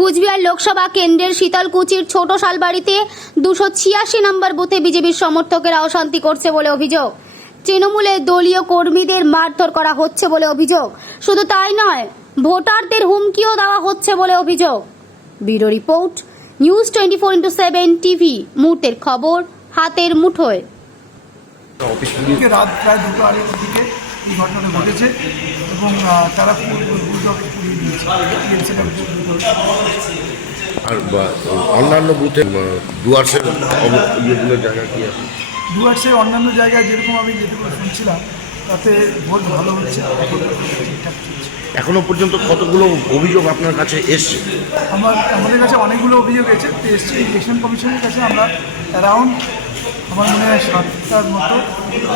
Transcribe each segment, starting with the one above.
কুচবিহার লোকসভা কেন্দ্রের শীতলকুচির ছোট শালবাড়িতে দুশো ছিয়াশি নম্বর বুথে বিজেপির সমর্থকেরা অশান্তি করছে বলে অভিযোগ। তৃণমূলের দলীয় কর্মীদের মারধর করা হচ্ছে বলে অভিযোগ। শুধু তাই নয়, ভোটারদের হুমকিও দেওয়া হচ্ছে বলে অভিযোগ। Bureau report, news twenty four into seven TV, মুহূর্তের খবর, হাতের মুঠোয়। রাত প্রায় দুটো আড়াইটার দিকে এই ঘটনাটা ঘটেছে এবং তারা পুড়িয়ে দিয়েছে আর অন্যান্য বুথে ডুয়ার্সের ইয়েগুলো জায়গা কি আছে? ডুয়ার্সের অন্যান্য জায়গায় যেরকম আমি যেটুকু শুনছিলাম তাতে ভোট ভালো হচ্ছে ভোট ঠিকঠাক চলছে। এখনও পর্যন্ত কতগুলো অভিযোগ আপনার কাছে এসছে? আমার আমাদের কাছে অনেকগুলো অভিযোগ এসেছে এসছি ইলেকশন কমিশনের কাছে আমরা অ্যারাউন্ড আমার মনে হয় সাতটার মতো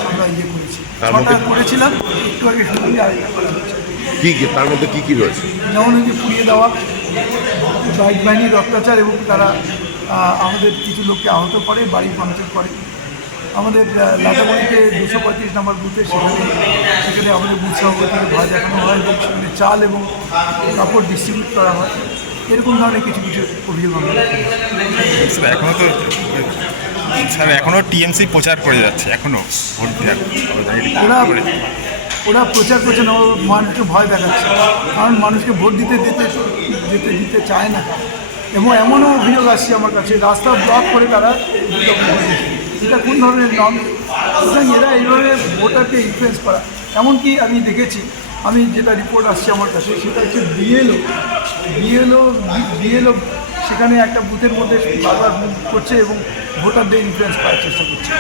আমরা ইয়ে করেছি। তার ছটা মধ্যে- করেছিলাম একটু আগে শুনলি আরেকটা করা হচ্ছে। কি কি তার মধ্যে কি কি রয়েছে? যেমন ওই যে পুড়িয়ে দেওয়া বাইক বাহিনীর অত্যাচার এবং তারা আমাদের কিছু লোককে আহত করে বাড়ি ভাঙচুর করে। আমাদের লাটাবাড়িতে দুশো পঁয়ত্রিশ নম্বর বুথে সেখানে সেখানে আমাদের বুথ সভাপতিকে ভয় দেখানো হয় এবং সেখানে চাল এবং কাপড় ডিস্ট্রিবিউট করা হয়। এরকম ধরনের কিছু কিছু অভিযোগ আমরা এখনও তো স্যার এখনও টিএমসি প্রচার করে যাচ্ছে এখনও। ভোট দেওয়ার ওরা ওরা প্রচার করছে না মানুষকে ভয় দেখাচ্ছে। কারণ মানুষকে ভোট দিতে দিতে দিতে দিতে চায় না। এবং এমনও অভিযোগ আসছে আমার কাছে রাস্তা ব্লক করে তারা। এটা কোন ধরনের নন সুতরাং এরা এইভাবে ভোটারকে ইনফ্লুয়েন্স করা। এমনকি আমি দেখেছি আমি যেটা রিপোর্ট আসছে আমার কাছে সেটা হচ্ছে বিএলও বিএলও বিএলও সেখানে একটা বুথের মধ্যে বারবার করছে এবং ভোটারদের ইনফ্লুয়েন্স করার চেষ্টা করছে।